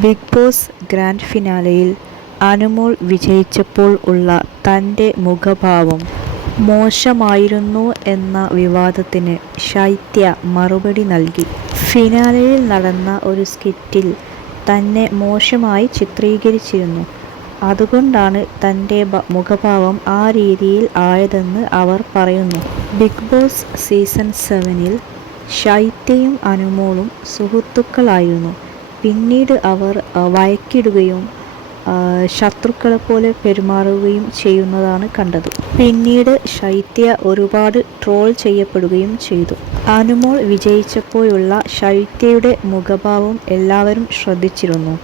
Big boss grand ഫിനാലെയിൽ Anumol വിജയിച്ചപ്പോൾ ഉള്ള തൻ്റെ മുഖഭാവം മോശമായിരുന്നു എന്ന വിവാദത്തിന് ശൈത്യ മറുപടി നൽകി. ഫിനാലെയിൽ നടന്ന ഒരു സ്കിറ്റിൽ തന്നെ മോശമായി ചിത്രീകരിച്ചിരുന്നു. അതുകൊണ്ടാണ് തൻ്റെ മുഖഭാവം ആ രീതിയിൽ ആയതെന്ന് അവർ പറയുന്നു. ബിഗ് ബോസ് സീസൺ 7-ൽ ശൈത്യയും അനുമോളും സുഹൃത്തുക്കളായിരുന്നു. പിന്നീട് അവർ വഴക്കിടുകയും ശത്രുക്കളെപ്പോലെ പെരുമാറുകയും ചെയ്യുന്നതാണ് കണ്ടത്. പിന്നീട് ശൈത്യ ഒരുപാട് ട്രോൾ ചെയ്യപ്പെടുകയും ചെയ്തു. അനുമോൾ വിജയിച്ചപ്പോഴുള്ള ശൈത്യയുടെ മുഖഭാവം എല്ലാവരും ശ്രദ്ധിച്ചിരുന്നു.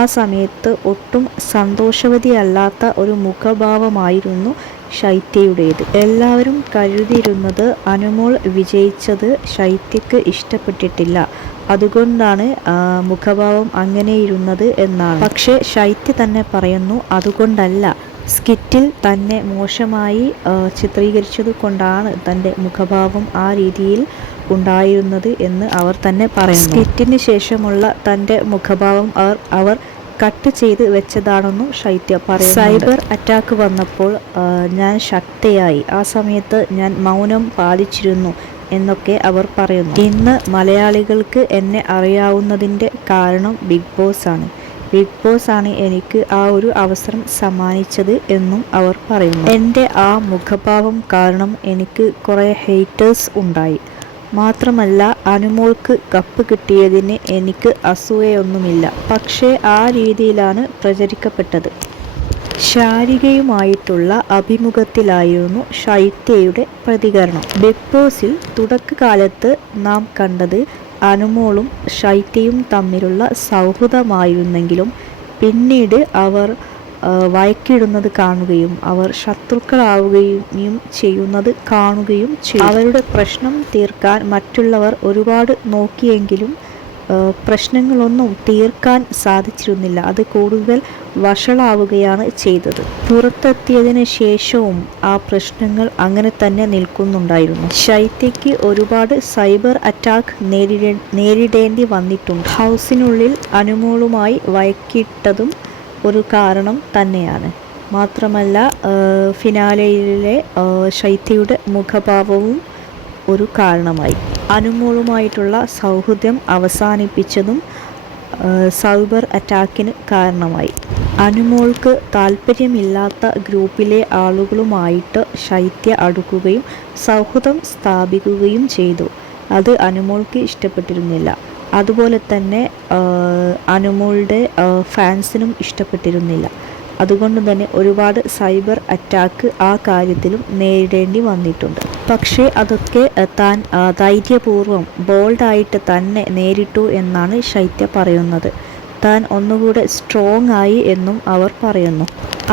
ആ സമയത്ത് ഒട്ടും സന്തോഷവതിയല്ലാത്ത ഒരു മുഖഭാവമായിരുന്നു ശൈത്യയുടേത്. എല്ലാവരും കരുതിയിരുന്നത് അനുമോൾ വിജയിച്ചത് ശൈത്യക്ക് ഇഷ്ടപ്പെട്ടിട്ടില്ല, അതുകൊണ്ടാണ് മുഖഭാവം അങ്ങനെയിരുന്നത് എന്നാണ്. പക്ഷേ ശൈത്യ തന്നെ പറയുന്നു അതുകൊണ്ടല്ല, സ്കിറ്റിൽ തന്നെ മോശമായി ചിത്രീകരിച്ചത് കൊണ്ടാണ് തൻ്റെ മുഖഭാവം ആ രീതിയിൽ ഉണ്ടായിരുന്നത് എന്ന് അവർ തന്നെ പറയുന്നു. സ്കിറ്റിന് ശേഷമുള്ള തൻ്റെ മുഖഭാവം അവർ കട്ട് ചെയ്ത് വെച്ചതാണെന്നും ശൈത്യ പറയുന്നു. സൈബർ അറ്റാക്ക് വന്നപ്പോൾ ഞാൻ ശക്തയായി, ആ സമയത്ത് ഞാൻ മൗനം പാലിച്ചിരുന്നു എന്നൊക്കെ അവർ പറയുന്നു. ഇന്ന് മലയാളികൾക്ക് എന്നെ അറിയാവുന്നതിൻ്റെ കാരണം ബിഗ് ബോസ് ആണ്. ബിഗ് ബോസ് ആണ് എനിക്ക് ആ ഒരു അവസരം സമ്മാനിച്ചത് എന്നും അവർ പറയുന്നു. എൻ്റെ ആ മുഖഭാവം കാരണം എനിക്ക് കുറേ ഹേറ്റേഴ്സ് ഉണ്ടായി. മാത്രമല്ല അനുമോൾക്ക് കപ്പ് കിട്ടിയതിന് എനിക്ക് അസൂയയൊന്നുമില്ല. പക്ഷേ ആ രീതിയിലാണ് പ്രചരിക്കപ്പെട്ടത്. ശാരികയുമായിട്ടുള്ള അഭിമുഖത്തിലായിരുന്നു ശൈത്യയുടെ പ്രതികരണം. ബിഗ് ബോസിൽ തുടക്കകാലത്ത് നാം കണ്ടത് അനുമോളും ശൈത്യയും തമ്മിലുള്ള സൗഹൃദമായിരുന്നെങ്കിലും പിന്നീട് അവർ വഴക്കിടുന്നത് കാണുകയും അവർ ശത്രുക്കളാവുകയും ചെയ്യുന്നത് കാണുകയും ചെയ്തു. അവരുടെ പ്രശ്നം തീർക്കാൻ മറ്റുള്ളവർ ഒരുപാട് നോക്കിയെങ്കിലും പ്രശ്നങ്ങളൊന്നും തീർക്കാൻ സാധിച്ചിരുന്നില്ല. അത് കൂടുതൽ വഷളാവുകയാണ് ചെയ്തത്. പുറത്തെത്തിയതിന് ശേഷവും ആ പ്രശ്നങ്ങൾ അങ്ങനെ തന്നെ നിൽക്കുന്നുണ്ടായിരുന്നു. ശൈത്യയ്ക്ക് ഒരുപാട് സൈബർ അറ്റാക്ക് നേരിടേണ്ടി വന്നിട്ടുണ്ട്. ഹൗസിനുള്ളിൽ അനുമോളുമായി വഴക്കിട്ടതും ഒരു കാരണം തന്നെയാണ്. മാത്രമല്ല ഫിനാലെയിലെ ശൈത്യയുടെ മുഖഭാവവും ഒരു കാരണമായി. അനുമോളുമായിട്ടുള്ള സൗഹൃദം അവസാനിപ്പിച്ചതും സൈബർ അറ്റാക്കിന് കാരണമായി. അനുമോൾക്ക് താല്പര്യമില്ലാത്ത ഗ്രൂപ്പിലെ ആളുകളുമായിട്ട് ശൈത്യ അടുക്കുകയും സൗഹൃദം സ്ഥാപിക്കുകയും ചെയ്തു. അത് അനുമോൾക്ക് ഇഷ്ടപ്പെട്ടിരുന്നില്ല. അതുപോലെ തന്നെ അനുമോളുടെ ഫാൻസിനും ഇഷ്ടപ്പെട്ടിരുന്നില്ല. അതുകൊണ്ട് തന്നെ ഒരുപാട് സൈബർ അറ്റാക്ക് ആ കാര്യത്തിലും നേരിടേണ്ടി വന്നിട്ടുണ്ട്. പക്ഷേ അതൊക്കെ താൻ ധൈര്യപൂർവ്വം ബോൾഡായിട്ട് തന്നെ നേരിട്ടു എന്നാണ് ശൈത്യ പറയുന്നത്. താൻ ഒന്നുകൂടെ സ്ട്രോങ് ആയി എന്നും അവർ പറയുന്നു.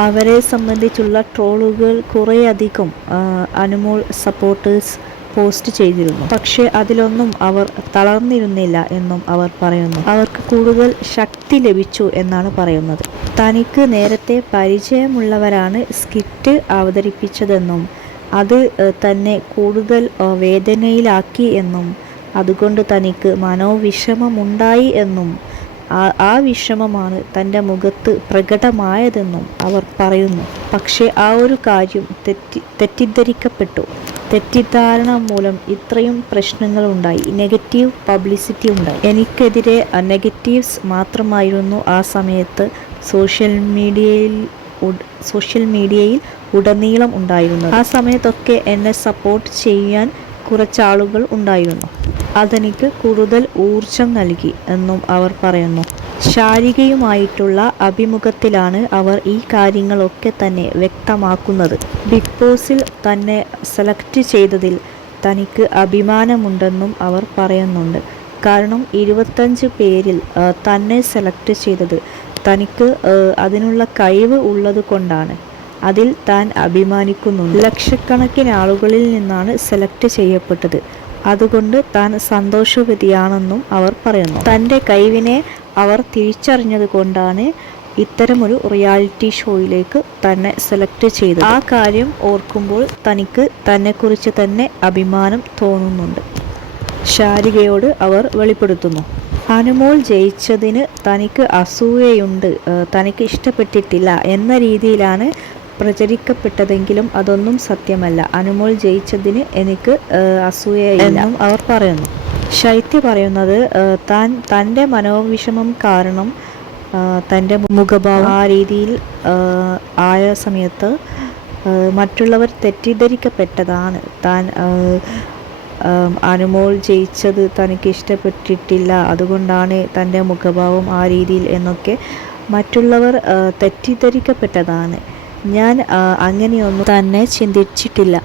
അവരെ സംബന്ധിച്ചുള്ള ട്രോളുകൾ കുറേയധികം അനുമോൾ സപ്പോർട്ടേഴ്സ് പോസ്റ്റ് ചെയ്തിരുന്നു. പക്ഷേ അതിലൊന്നും അവർ തളർന്നിരുന്നില്ല എന്നും അവർ പറയുന്നു. അവർക്ക് കൂടുതൽ ശക്തി ലഭിച്ചു എന്നാണ് പറയുന്നത്. തനിക്ക് നേരത്തെ പരിചയമുള്ളവരാണ് സ്കിറ്റ് അവതരിപ്പിച്ചതെന്നും അത് തന്നെ കൂടുതൽ വേദനയിലാക്കി എന്നും അതുകൊണ്ട് തനിക്ക് മനോവിഷമമുണ്ടായി എന്നും ആ വിഷമമാണ് തൻ്റെ മുഖത്ത് പ്രകടമായതെന്നും അവർ പറയുന്നു. പക്ഷേ ആ ഒരു കാര്യം തെറ്റിദ്ധരിക്കപ്പെട്ടു. തെറ്റിദ്ധാരണ മൂലം ഇത്രയും പ്രശ്നങ്ങൾ ഉണ്ടായി, നെഗറ്റീവ് പബ്ലിസിറ്റി ഉണ്ടായി. എനിക്കെതിരെ നെഗറ്റീവ്സ് മാത്രമായിരുന്നു ആ സമയത്ത് സോഷ്യൽ മീഡിയയിൽ ഉടനീളം ഉണ്ടായിരുന്നത്. ആ സമയത്തൊക്കെ എന്നെ സപ്പോർട്ട് ചെയ്യാൻ കുറച്ചാളുകൾ ഉണ്ടായിരുന്നു. അതെനിക്ക് കൂടുതൽ ഊർജം നൽകി എന്നും അവർ പറയുന്നു. ശാരികയുമായിട്ടുള്ള അഭിമുഖത്തിലാണ് അവർ ഈ കാര്യങ്ങളൊക്കെ തന്നെ വ്യക്തമാക്കുന്നത്. ബിഗ് ബോസിൽ തന്നെ സെലക്ട് ചെയ്തതിൽ തനിക്ക് അഭിമാനമുണ്ടെന്നും അവർ പറയുന്നുണ്ട്. കാരണം 25 പേരിൽ തന്നെ സെലക്ട് ചെയ്തത് തനിക്ക് അതിനുള്ള കഴിവ് ഉള്ളത് കൊണ്ടാണ്. അതിൽ താൻ അഭിമാനിക്കുന്നുണ്ട്. ലക്ഷക്കണക്കിന് ആളുകളിൽ നിന്നാണ് സെലക്ട് ചെയ്യപ്പെട്ടത്. അതുകൊണ്ട് താൻ സന്തോഷവതിയാണെന്നും അവർ പറയുന്നു. തൻ്റെ കഴിവിനെ അവർ തിരിച്ചറിഞ്ഞത് കൊണ്ടാണ് ഇത്തരമൊരു റിയാലിറ്റി ഷോയിലേക്ക് തന്നെ സെലക്ട് ചെയ്തത്. ആ കാര്യം ഓർക്കുമ്പോൾ തനിക്ക് തന്നെക്കുറിച്ച് തന്നെ അഭിമാനം തോന്നുന്നുണ്ട്. ശാരികയോട് അവർ വെളിപ്പെടുത്തുന്നു. അനുമോൾ ജയിച്ചതിന് തനിക്ക് അസൂയയുണ്ട്, തനിക്ക് ഇഷ്ടപ്പെട്ടിട്ടില്ല എന്ന രീതിയിലാണ് പ്രചരിക്കപ്പെട്ടതെങ്കിലും അതൊന്നും സത്യമല്ല. അനുമോൾ ജയിച്ചതിന് എനിക്ക് അസൂയയില്ല എന്നും അവർ പറയുന്നു. ശൈത്യ പറയുന്നത് തൻ്റെ മനോവിഷമം കാരണം തൻ്റെ മുഖഭാവം ആ രീതിയിൽ ആയ സമയത്ത് മറ്റുള്ളവർ തെറ്റിദ്ധരിക്കപ്പെട്ടതാണ്. താൻ അനുമോൾ ജയിച്ചത് തനിക്ക് ഇഷ്ടപ്പെട്ടിട്ടില്ല, അതുകൊണ്ടാണ് തൻ്റെ മുഖഭാവം ആ രീതിയിൽ എന്നൊക്കെ മറ്റുള്ളവർ തെറ്റിദ്ധരിക്കപ്പെട്ടതാണ്. ഞാൻ അങ്ങനെയൊന്നും തന്നെ ചിന്തിച്ചിട്ടില്ല.